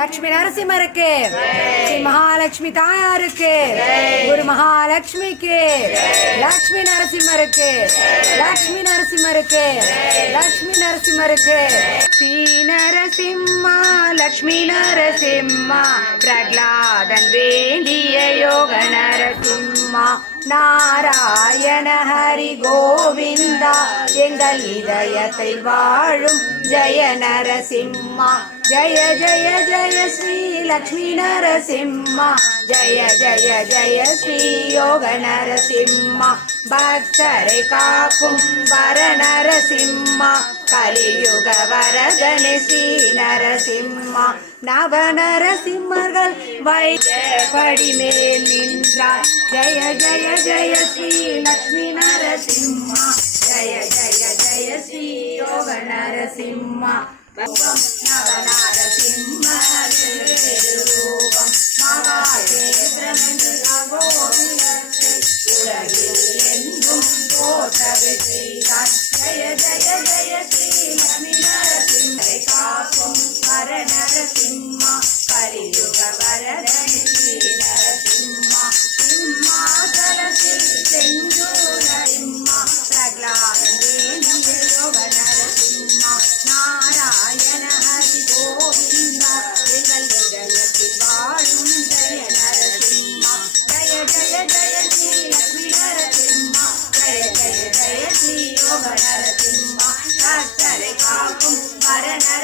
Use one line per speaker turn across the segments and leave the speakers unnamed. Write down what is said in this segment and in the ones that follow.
லட்சுமி நரசிம்மருக்கு ஸ்ரீ மகாலட்சுமி தாயாருக்கு குரு மகாலட்சுமிக்கு லட்சுமி நரசிம்மருக்கு லட்சுமி நரசிம்மருக்கு லட்சுமி நரசிம்மருக்கு ஸ்ரீ நரசிம்மா லட்சுமி நரசிம்மா நாராயண ஹரி கோவிந்தா எங்கள் இதயத்தில் வாழும் ஜய நரசிம்மா. ஜய ஜய ஜய ஸ்ரீ லக்ஷ்மி நரசிம்மா. ஜய ஜய ஜய ஸ்ரீ யோக நரசிம்மா. பக்தரை காக்கும் வர நரசிம்மா. கலியுக வரதனி ஸ்ரீ நரசிம்மா. நவ நரசிம்மர்கள் வைத்தபடி மேல் நின்றார். జయ జయ జయ శ్రీ లక్ష్మీ నరసింహ. జయ జయ జయ శ్రీ యోగ నరసింహ. నవనార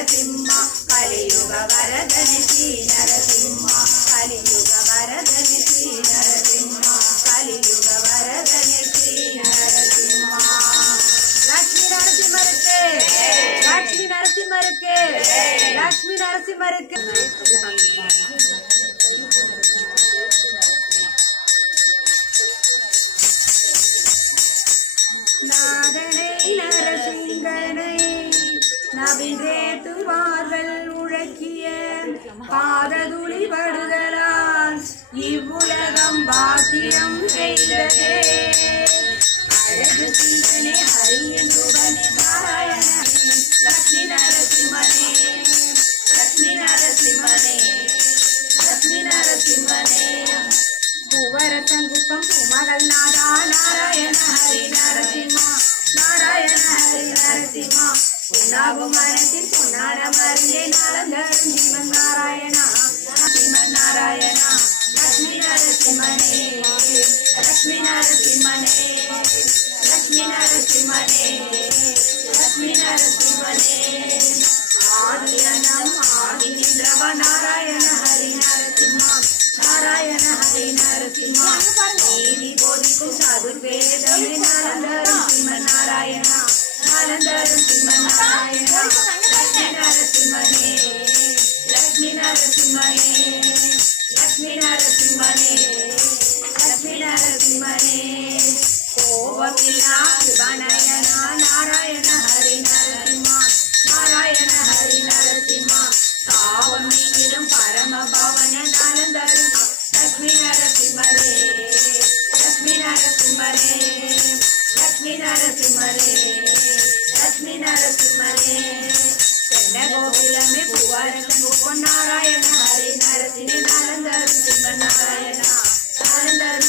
നരസിംഹ കലിയുഗ വരദന ശീല பாததுளி படுதலால் இவ்வுலகம் பாக்கியம் செய்ததே.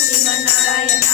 ಶಿವನಾರಾಯಣ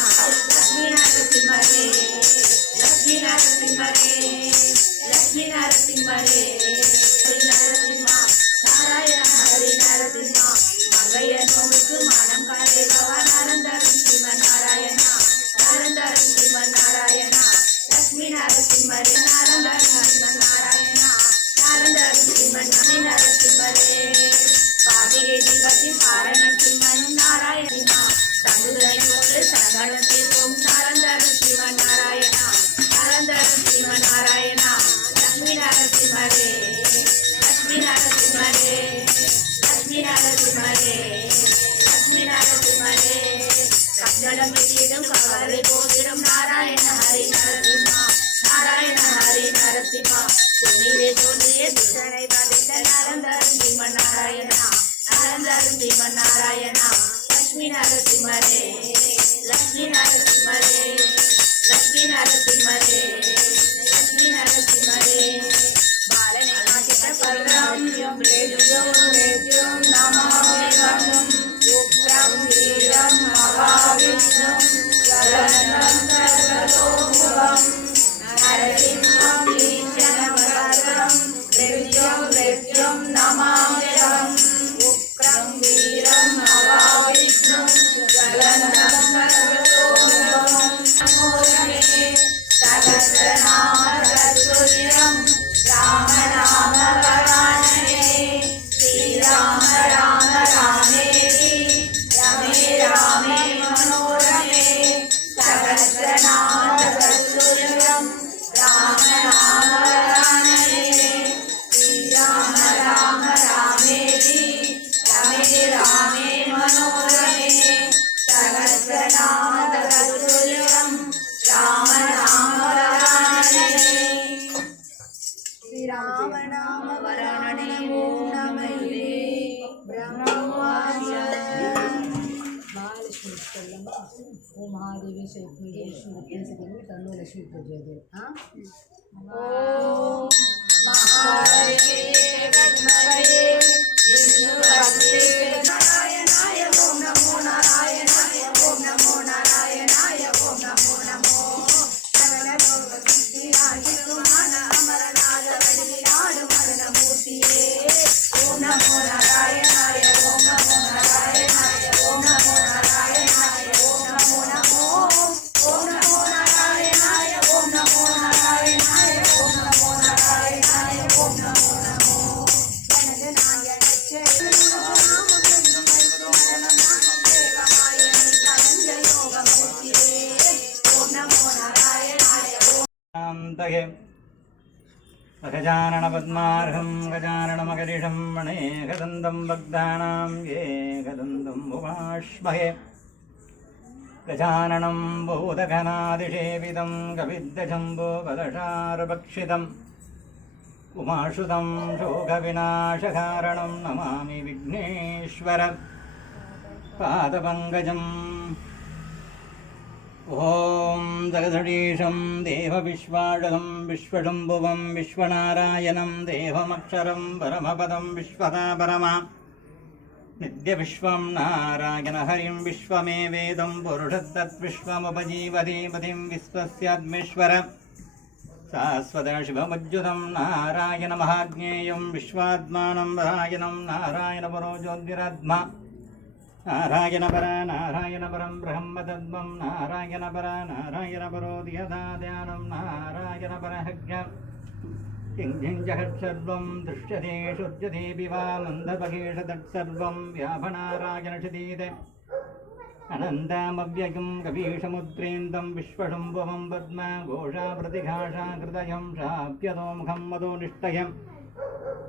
ಧನಲಕ್ಷ್ಮಿ ಪೂಜೆ ಇದೆ
गजाननपद्मार्हं गजाननमगिषं मणेखदन्दं बगदानां ये कदन्दुपाष्महे गजानणं बोधघनादिषेपितं गजम्बो बषारुभक्षितम् उमाश्रुतं शोकविनाशकारणं नमामि विघ्नेश्वर। पादपङ्कजम् ॐ जगदीशं देवविश्वाडकं विश्वशम्भुवं विश्वनारायणं देवमक्षरं परमपदं विश्वता परमा नित्यविश्वं नारायणहरिं विश्वमे वेदं पुरुषस्तत्विश्वमुपजीवति पतिं विश्वस्यात्मेश्वर शाश्वतशिवमुज्जुतं नारायणमहाज्ञेयं विश्वात्मानं नारायणं नारायणपरो ज्योतिरात्मा नारायणपर नारायणपरं ब्रह्मतत्त्वं नारायणपर नारायणपरो यथा ध्यानं नारायणपरः किं किं जगत्सर्वं दृश्यते शुध्यतेऽपि वा मन्दपकेश तत्सर्वं व्यापनारायणशतीते अनन्तामव्ययं कपीशमुद्रेन्दं विश्वशम्भवं पद्म घोषा प्रतिघाषा कृतयं शाप्यतोमुखं मदोनिष्टयम्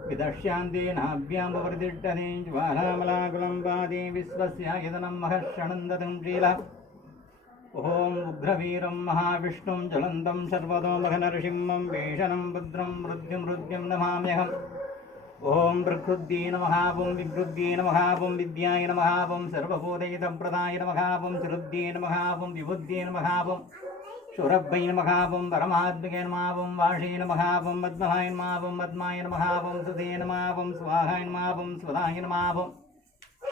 विदश्यान्तेनाभ्यामुपरितिष्ठते ज्वालामलाकुलं पादे विश्वस्यायतनं महर्षणन्दतं शील ॐ उग्रवीरं महाविष्णुं ज्वलन्तं सर्वतोमघनरसिंहं भीषणं भद्रं मृत्युमृत्युं नमाम्यहम् ॐ प्रकृद्ये नमः ॐ विकृद्ये नमः ॐ विद्याय नमः ॐ सर्वभूतैतप्रदाय नमः ॐ सुहृद्ये नमः ॐ विबुद्ध्ये नमः ॐ ശൂരഭൈ നമഹാപം പരമാത്മികേ നമാപം വാഷേ നമഹാപം പത്മഹായ നമാപം പത്മായ നമഹാപം സുധേ നമാപം സ്വാഹായ നമാപം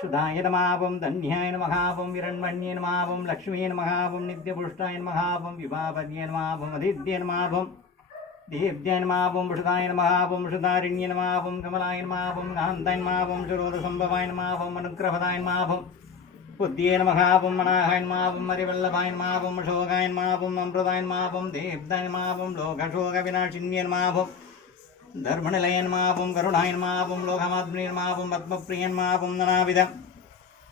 സ്വതായ നമാപം ധന്യായ നമഹാപം വിരൺമണ്യേ ലക്ഷ്മീ ദീപ്തന്മാവും വിഷുതായന്മാവും വിഷുതാരണ്യന്മാവും കമലായന്മാവും കാന്തന്മാവും ശുരോധസംഭവായന്മാവും അനുഗ്രഹതായന്മാവും புத்தியேன்மகாபம் மனாகாயன்மாபம் மறிவல்லபாயன்மாபம் அசோகாயன்மாபம் அமிர்தாயன்மாபம் தேப்தாயன்மாபம் லோகசோக வினாஷின்யன்மாபம் தர்மநிலையன்மாபம் கருணாயன்மாபம் லோகமாத்மியன்மாபம் பத்மப்ரியன்மாபம் நானாவிதம்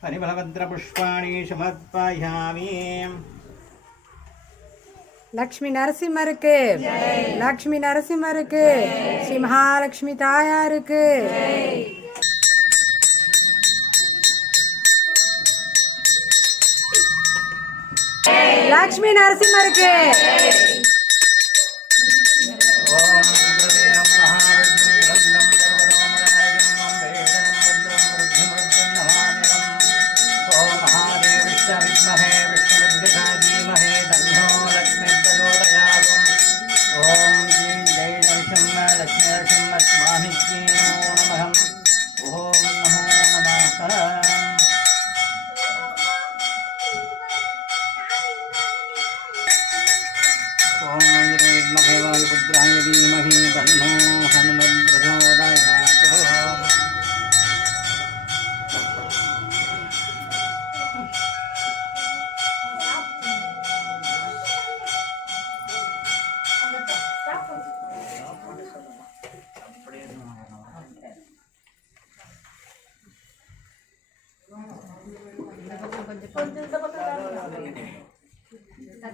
பரிபலபத்ரபுஷ்பாணி சமர்ப்பயாமி
லக்ஷ்மி நரசிம்மருக்கு லக்ஷ்மி நரசிம்மருக்கு ஸ்ரீ மகாலட்சுமி தாயாருக்கு லக்ஷ்மி நரசிம்மருக்கு.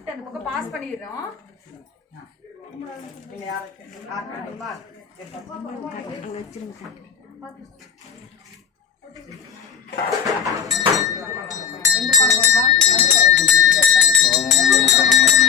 எடுத்து அந்த பக்கம் பாஸ் பண்ணிடுறோம்.
ॐ